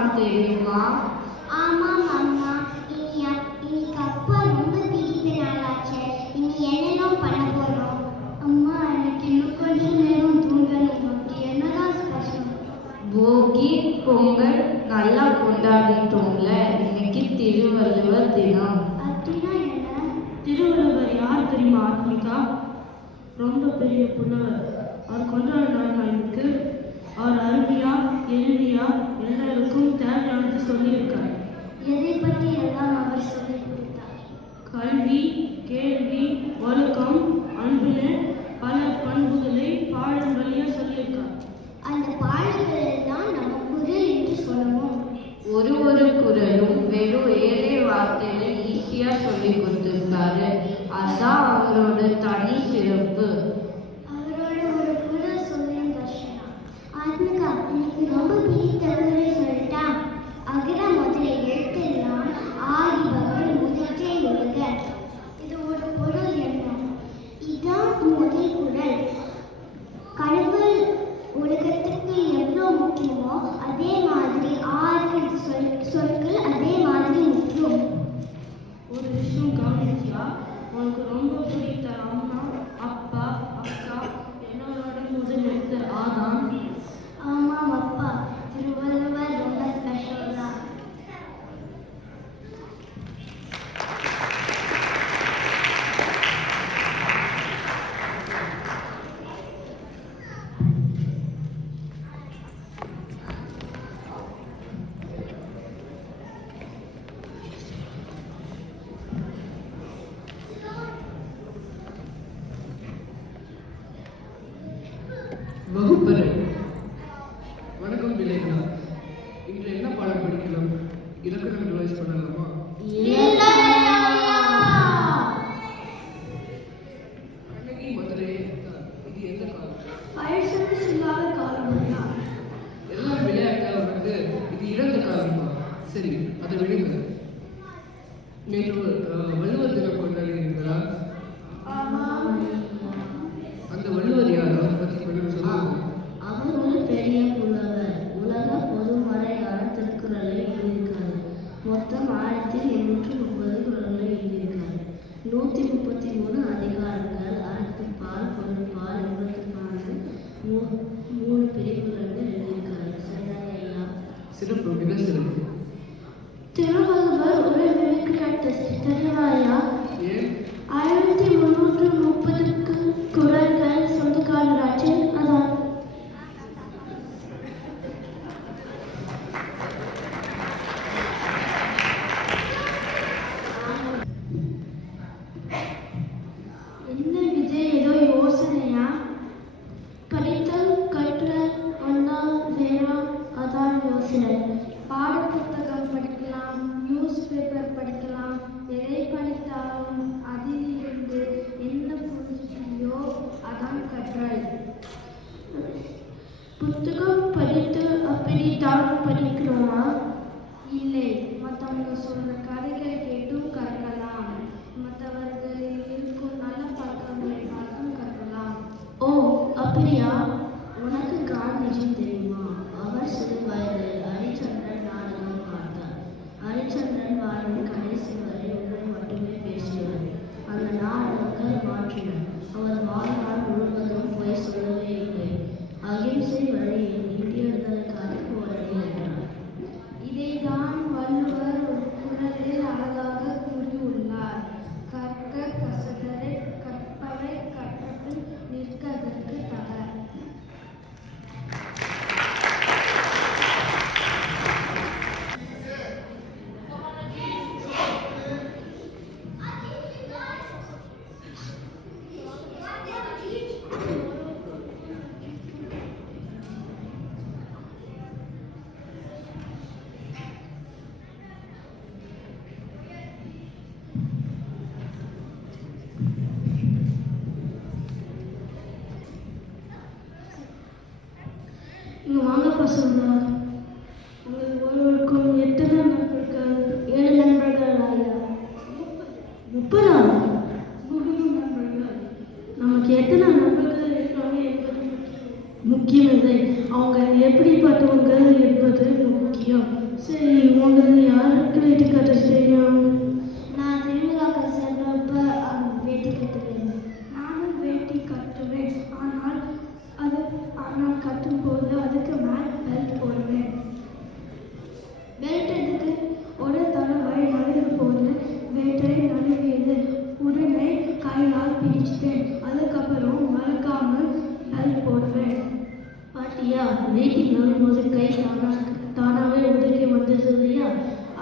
தான் தெரியுமா? ஆமாம் அம்மா, இன்னைக்கு அப்பா ரொம்ப திடீர்னு நாளாச்சு. இனி என்னெல்லாம் பண்ண போறோம்? அம்மா, எனக்கு இன்னும் கொஞ்சம் நேரம் தூங்கணும். என்னதான் ஸ்பெஷல்? போகி பொங்கல் நல்லா கொண்டாடிட்டோம்ல. இன்னைக்கு திருவள்ளுவர் தினம். அப்படின்னா என்ன? திருவள்ளுவர் யார் தெரியுமா ஆத்மிகா? ரொம்ப பெரிய புலவர். அவர் கொண்டாடினார் இன்னைக்கு. அவர் அருமையா எளிமையா எல்லாருக்கும் தேவையானது சொல்லியிருக்கார். எதை பற்றி எல்லாம் அவர் சொல்லிக் கொடுத்தார்? கல்வி, கேள்வி, ஒழுக்கம், அன்புன்னு பல பண்புகளை பாடல் வழியா சொல்லியிருக்கார். அந்த பாடல்கள் எல்லாம் நம்ம குரல் என்று சொல்லவும். ஒரு குறளும் வெறும் 7 வார்த்தையில ஈஸியா சொல்லி கொடுத்திருக்காரு. அதான் அவரோட தனி சிறப்பு. அவரோட ஒரு குரல் சொல்லேன் தர்ஷனா. ஆத்மிகா, எனக்கு ரொம்ப பிடித்த குரல் சொல்லிட்டா. அகர முதல எழுத்தெல்லாம் ஆதி பகவன் முதற்றே ஒழுக. இது ஒரு பொருள் என்ன? இதான் முதல் குரல். கடவுள் உலகத்துக்கு எவ்வளோ முக்கியமோ அதே மாதிரி ஆறு சொற்கள் அதே மாதிரி முக்கியம். ஒரு விஷயம் கவனிச்சியா? உனக்கு ரொம்ப பிடித்த அம்மா, அப்பா, அக்கா என்னோட முதல் எழுத்து ஆதான். ஆமாம் அப்பா, திருவள்ளுவர் ரொம்ப ஸ்பெஷல் தான். வகுப்பறை. வணக்கம் பிள்ளைகளா. இன்று என்ன பாடம் படிக்கலாம்? இலக்கணம் ரிவைஸ் பண்ணலாமா? கண்ணகி மதுரை. இது எந்த காலம்? இல்லாத காலம். எல்லாம் விளையாட்டா வந்து இது இறந்த காலமா? சரி, அதை விடுங்க. நேற்று வள்ளுவர் தினம் கொண்டாடுகிறீர்களா? அந்த வள்ளுவர் யார்? அவரை பற்றி கொஞ்சம் சொல்லுங்க. அவர் ஒரு பெரிய புலவர். உலக பொதுமறையான திருக்குறளை எழுதியிருக்காரு. மொத்தம் 1830 குறள்களை எழுதியிருக்காரு. 133 அதிகாரங்கள், அறத்துப்பால், பொருட்பால், இன்பத்துப்பால் 3 பிரிவுகள் எழுதியிருக்காரு. சரிதாங்க ஐயா? சிறப்பு, மிக சிறப்பு. திருவள்ளுவர் ஒரு மிமிக்ரி ஆர்டிஸ்ட் தெரியுமாயா? ஏன்? 1330 குறள்கள் சொந்தக்காரராச்சு. அதான். என்ன விஜய், ஏதோ யோசனையா? படித்தல் கற்றல் ஒன்னா வேறா? அதான் யோசனை. பாட புத்தகம் படிக்கலாம், நியூஸ் பேப்பர் படிக்கலாம். எதை படித்தாலும் அதிலிருந்து என்ன புரிஞ்சியோ அதான் கற்றல். புத்தகம் படித்து அப்படித்தான் படிக்கிறோமா? இல்லை, மற்றவங்க சொல்ற கதைகள் கேட்டும் கற்கலாம். மற்றவர்களில் இருக்கும் நல்ல பழக்கங்களை பார்த்தும் கற்கலாம். ஓ, அப்படியா? உனக்கு காந்திஜி தெரியுமா? அவர் சிறு வயதில் ஹரிச்சந்திரன் நாடகம் பார்த்தார். ஹரிச்சந்திரன் வாழும் கடைசி வரை உண்மை மட்டுமே பேசியவர். அந்த நாடகங்கள் மாற்றின. அவர் வாழ்நாள் முழுவதும் பொய் சொல்லவே இல்லை. அகிம்சை வழியில் இந்தியர்களுக்காக போராடி வென்றார். இதைதான் வள்ளுவர் ஒரு குறளில் அழகாக கூறியுள்ளார். கற்க கசடரை கற்பவை கற்றபின் நிற்கதற்கு தக. இங்கே வாங்கப்பா சொல்றார். உங்கள் ஒருவருக்கும் எத்தனை நண்பர்கள்? 7 நண்பர்கள் ஐயா. 30 நண்பர்கள். நமக்கு எத்தனை நண்பர்கள் இருக்காங்க என்பது முக்கியம் இல்லை, அவங்க எப்படிப்பட்டவங்க என்பது முக்கியம். முடிச்சிட்டேன். அதுக்கப்புறம் மறக்காமல் பெல் போடுவேன். பாட்டியா, வெயிட்டிங் வரும்போது கை தானாகவே உதவி வந்தது இல்லையா?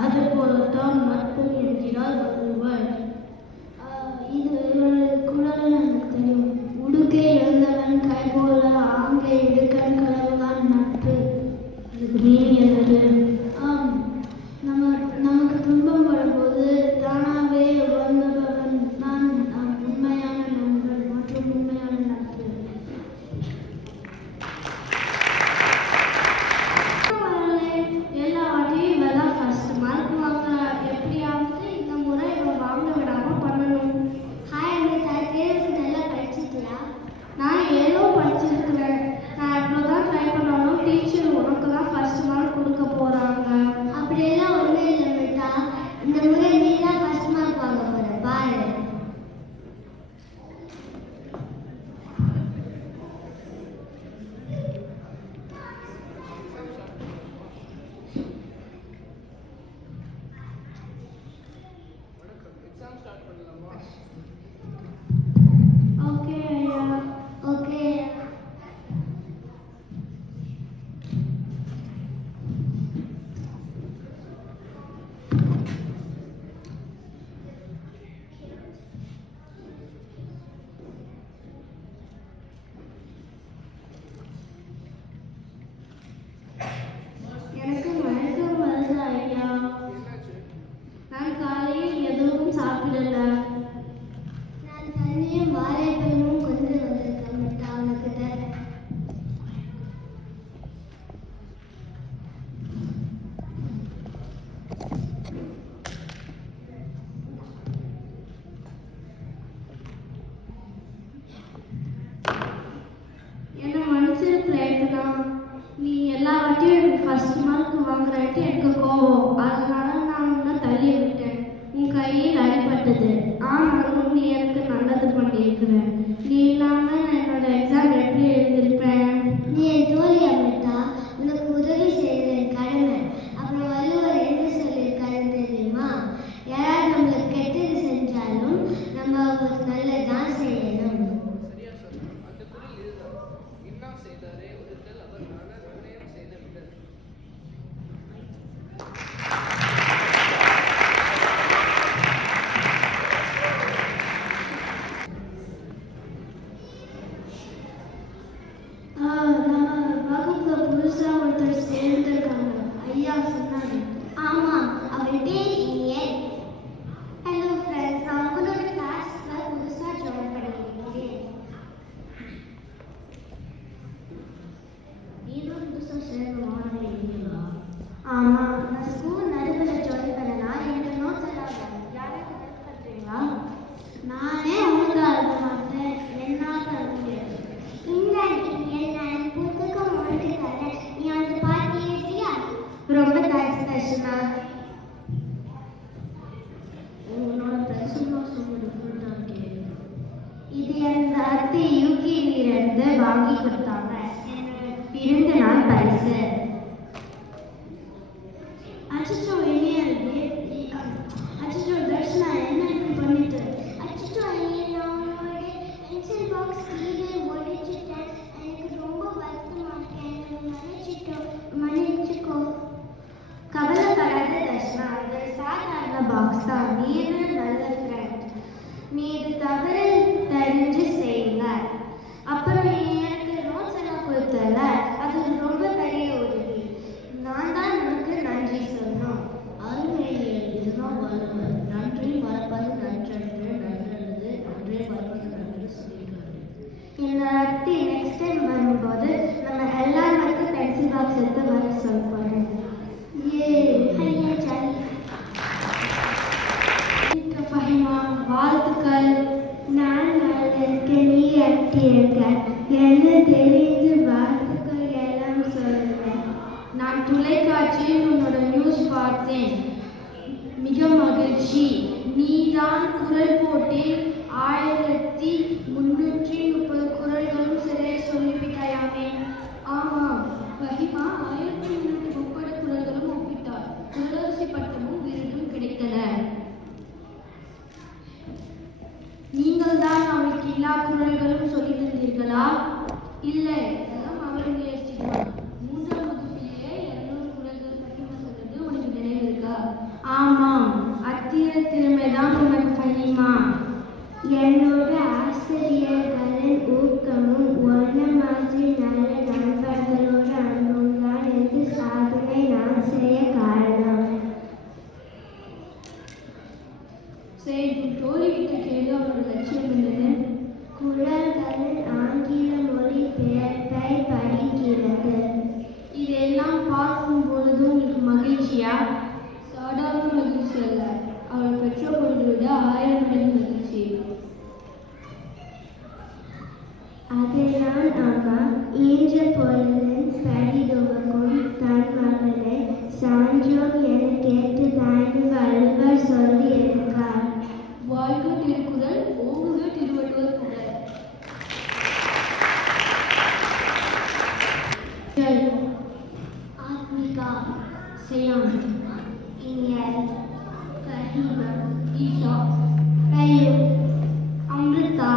அது போலத்தான் நட்பும் என்கிறார் வள்ளுவர். இது குரல் எனக்கு தெரியும். உடுக்கை எழுந்தவன் கை போல ஆங்கை இடுக்கன் கலவுதான் நட்பு. இதுக்கு மீனிங் என்னது? நமக்கு துன்பம் வரும்போது தானாகவே வந்தவன் தான் உண்மையான நண்பன் மற்றும் உண்மையான நட்பு. எல்லா வாட்டியும் இவெல்லாம் ஃபர்ஸ்ட் மார்க் வாங்க எப்படியாவது இந்த முறை இவன் வாங்க விடாம பண்ணணும். ஹாய் அமிதா, தேர்வுக்கு நல்லா படிச்சிட்டியா? நான் ஏதோ படிச்சிருக்கிறேன். நான் எவ்வளோதான் ட்ரை பண்ணாலும் டீச்சர் உனக்கு தான் ஃபர்ஸ்ட் மார்க் கொடுக்க போறாங்க. அப்படியெல்லாம் ஒன்றும் இல்லை அமிதா. இந்த முறை நீ தான் ஃபர்ஸ்ட் மார்க் வாங்க போற பாரு. எக்ஸாம் ஸ்டார்ட் பண்ணலாமா? ஓகே ஐயா. ஓகே. எனக்கு மயக்கம் வருது ஐயா. என்னாச்சு? நான் காலையில் எதுவும் சாப்பிடல. நான் தண்ணியும் வாழைப்பழமும் கொண்டு வந்திருக்கேன் அமிதா, உனக்கு தரேன். என்னை மன்னிச்சிரு பிரயத்னா. நீ எல்லா வாட்டியும் எனக்கு ஃபர்ஸ்ட் மார்க் வாங்குறாட்டி எனக்கு கோவம். அதனால நான் உன்னை தள்ளி விட்டேன். உன் கையில் அடிபட்டது. ஆனாலும் நீ எனக்கு நல்லது பண்ணியிருக்கிற. நீ இல்லாமல் நான் என்னோட எக்ஸாம் எப்படி எழுதியிருப்பேன்? நீ என் தோழி அமிதா, உனக்கு உதவி செய்வது என் கடமை. அப்புறம் வள்ளுவர் என்ன சொல்லியிருக்காருன்னு தெரியுமா? யாராவது நம்மளுக்கு கெட்டது செஞ்சாலும் நம்ம அவங்களுக்கு நல்லதான் செய்யணும். சரியா சொன்ன. அந்த குரல் இதுதான். இன்னா செய்தாரே ஒருத்தல் அவர் நன்னயம் செய்த விடல். நம்ம வகுப்புல புதுசா ஒருத்தர் சேர்ந்திருக்காங்க. ஐயா சொன்னாரு. ஆமாம், அவர் பேர் இனியன். ஹலோ ஃப்ரெண்ட்ஸ், நான் உங்களோட கிளாஸ்ல புதுசாக ஜாயின் பண்ணியிருக்கேன். நீங்களும் புதுசா சேர்ந்த மாணவி இல்லையா? ஆமாம், நான் ஸ்கூல் நடுவில் ஜாயின் பண்ணலாம். எனக்கு நோட்ஸ் எல்லாம் வேணும். யாராவது ஹெல்ப் பண்ணுறீங்களா? நானே ஒழுங்கா எழுத மாட்டேன். என்னால் எழுத முடியாது. இந்த இனியன், நான் புத்தகம் உனக்கு தரேன். நீ அந்த பாட்டி எழுதியா? ரொம்ப தேங்க்ஸ் தர்ஷனா. உன்னோட பென்சில் பாக்ஸ் ரொம்ப டிஃப்ரெண்டாக இருக்கே. இது என் அத்தை யூகேலிருந்து வாங்கி கொடுத்தாங்க. என்னோட பிறந்த நாள் பரிசு. அச்சோ இனியா அச்சோ தர்ஷனா என்ன இப்படி பண்ணிட்டு? அச்சோ, நான் உன்னோட பென்சில் பாக்ஸ் கீழே ஒழிச்சிட்டேன். எனக்கு ரொம்ப வருத்தமா இருக்கு. என்னை மன்னிச்சுக்கோ. கவலைப்படாத தர்ஷனா, இது சாதாரண பாக்ஸ் தான். நீ என்ன நல்ல ஃப்ரெண்ட். நீ இது தவறு தெரிஞ்சு செய்யல. அப்புறம் நீ எனக்கு நோட்ஸ் எல்லாம் கொடுத்தல, அது ரொம்ப பெரிய உதவி. நான் தான் உனக்கு நன்றி சொல்லணும். அருமையியல் இதுதான் வள்ளுவர். நன்றி மறப்பது நன்றன்று, நன்றல்லது நன்றே மறப்பது நன்று சொல்லியிருக்காரு. இந்த அத்தி நெக்ஸ்ட் டைம் வரும்போது நம்ம எல்லாருக்கும் பென்சில் பாக்ஸ் எடுத்து வர சொல்ல போகிறேன். ஐயா ஜாலி. ஃபஹிமா, வாழ்த்துக்கள். நான் இருக்க, நீ அட்டி இருக்க. என்ன தெரிஞ்சு வாழ்த்துக்கள் எல்லாம் சொல்லுவேன். நான் தொலைக்காட்சியில் உன்னோட நியூஸ் பார்த்தேன். மிக மகிழ்ச்சி. நீதான் குரல் போட்டில் 1330 குரல்களும் சரியாக சொல்லிவிட்டாயாமே. ஆமாம், ஃபஹிமா 1330 குரல்களும் ஒப்பிட்டார். குரலரசி பட்டமும் விருதும் கிடைத்தன. நீங்கள் தான் அவளுக்கு எல்லா குரல்களும் சொல்லி தந்தீர்களா? இல்லை, எல்லாம் அவள் முயற்சிப்பான். 3ஆம் வகுப்பிலேயே 200 குரல்கள் பகிர்ந்து சொன்னது உனக்கு நினைவு இருக்கா? ஆமாம், அத்தீர திறமைதான் உனக்கு பகிர்மா. என்னோட ஆசிரியர்களின் ஊக்கமும் ஒன்ன மாதிரி நல்ல நண்பர்களோட அன்பும் தான் இந்த சாதனை நான் செய்ய காரணம். சரி, உன் தோழிகிட்ட கேளு, அவனோட லட்சியம் என்னன்னு. குரல்களின் ஆங்கில மொழி பெயர்ப்பை படிக்கிறது. இதெல்லாம் பார்க்கும் பொழுது உங்களுக்கு மகிழ்ச்சியா? சாதாரண மகிழ்ச்சி அல்ல, அவள் பெற்ற பொழுது விட 1000 மடங்கு மகிழ்ச்சி. அதனால் அம்மா ஈன்ற பொழுதின் படிதுவக்கும் தன் மகனை சான்றோம் என கேட்டு தான் வள்ளுவர் சொல்லி இருக்கார். வாழ்க திருக்குறள், ஓங்குக திருவள்ளுவர் குரல். ஆத்மிகா, செய்யான், இனியல், ஈஷா, கயூ, அமிர்தா,